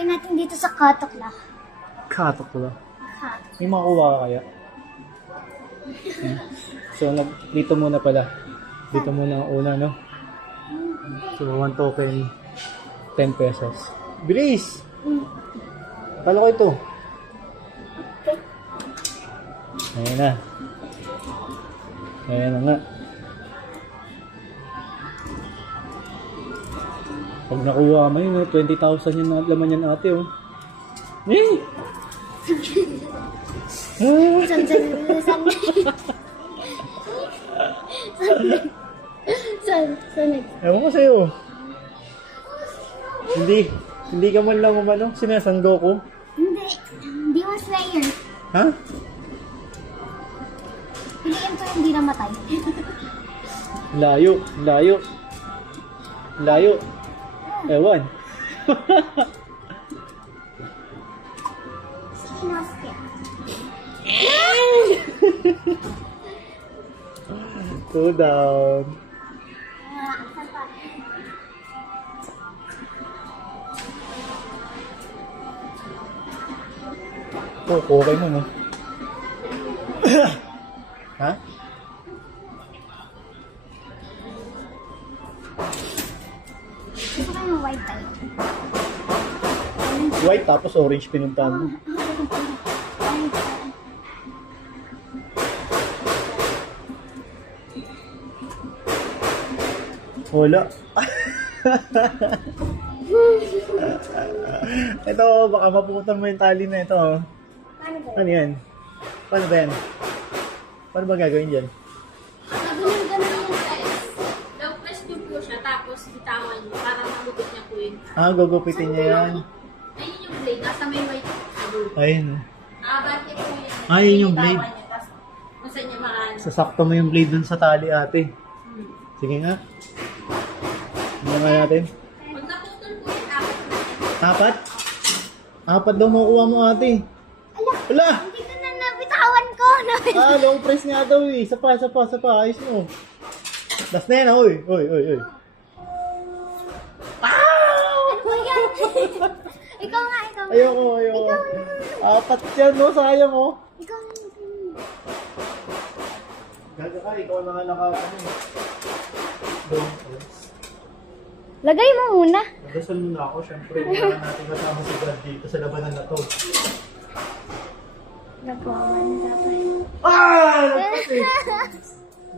try natin dito sa Katakla. Katakla? May makuha ka kaya? So, dito muna pala. Dito muna ang una, no? So, 1 token, 10 pesos. Bilis! Kala ko ito. Ayan na. Ayan na nga. Pag nakuha mo yun, 20,000 yung laman yan ate, oh. Eh! Saan? Ewan ko sa'yo. Hindi ka man lang umano, San Goku? Hindi mo Slayer. Ha? Piliin ko hindi namatay. Layo. Ewan. Sinosuke. Go down. Oh, okay mo, no? Ha? Gusto ko yung white tayo. White tapos orange pinuntahan mo. Wala. Ito, baka mapuputan mo yung tali na ito. Ano yan? Paano ba yan? Paano ba gagawin dyan? Nagulong ka na yung guys. Daw press nyo po siya, tapos bitawan nyo para magupit niya po yun. Gugupitin niya yan. Ayun yung blade, nasa may white. Ayun. Bakit po yan? Ayun yung blade. Masa niya maano. Sasakto mo yung blade dun sa tali, ate. Sige nga. Ano nga natin? Pag naputol po yung apat na. Apat? Apat daw makukuha mo, ate. Ala! Hindi ko na nabitawan ko. Long press nga daw eh. Isa pa. Ayos mo. Das na yan, oy. Ano ba yan? Ikaw nga. Ayoko. Apat yan, no? Sayang, oh. Ikaw nga. Gaga ka, ikaw na nga nakakano. Long press. Lagay mo muna. Nagdasal muna ako, syempre. Wala natin kasama si God dito sa labanan na to. Nagawan dapat. Nagpas eh.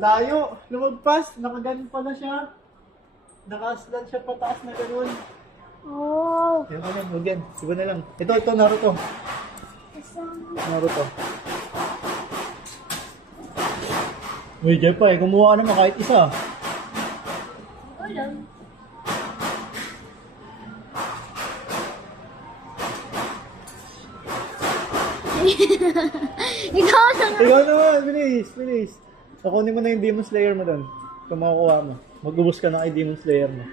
Layo. Lumagpas. Nakaganon pala siya. Naka-slant siya pataas na gano'n. Oh. Yan ka yan. Huwag yan. Iba na lang. Ito. Naruto. Uy, Jepa eh. Kumuha ka naman kahit isa. Ulam. Ikaw naman. Bilis. Nakunin mo na yung Demon Slayer mo doon. Kung makukuha mo. Mag-ubos ka na kay Demon Slayer mo.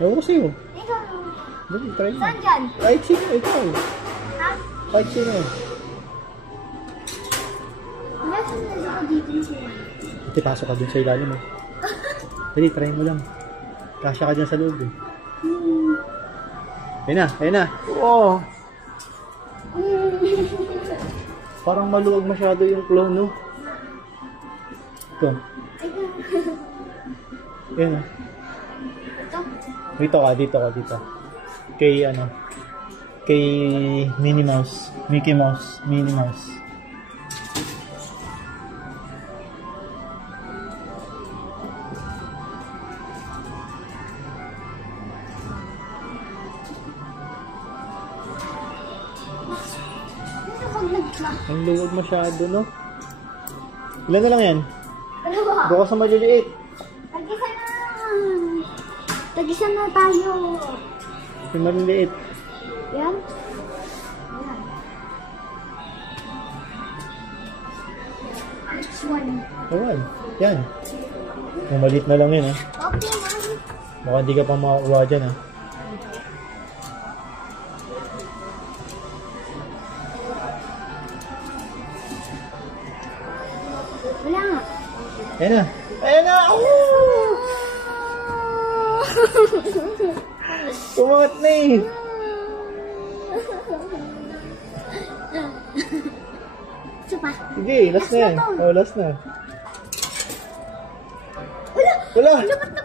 Ewan ko sa'yo. Dali, try mo. Saan dyan? Kahit sino, ikaw. Ha? Kahit sino. Nasa ako dito siya. Iti, pasok ka dun sa ilalim mo. Dali, try mo lang. Kasya ka dyan sa loob eh. Ayun na. Oh. Parang maluwag masyado yung clone, no? Ito. Ayun na. Dito ka. Kay Minnie Mouse. Mickey Mouse. Minnie Mouse. Ang luwag masyado, no? Ilan na lang yan? Dalawa. Bukas sa maliliit. Tag-isa na tayo. Yung maliliit. Yan. Which one? Ayan. Yan. Yung maliit na lang yun, ha? Okay, man. Baka hindi ka pa makakuha dyan, ha? Wala nga. Ayan na. Ayan na! Oh! Kumangat na eh! Isa pa. Sige, last na yan. Oh, last na. Wala! Dapat na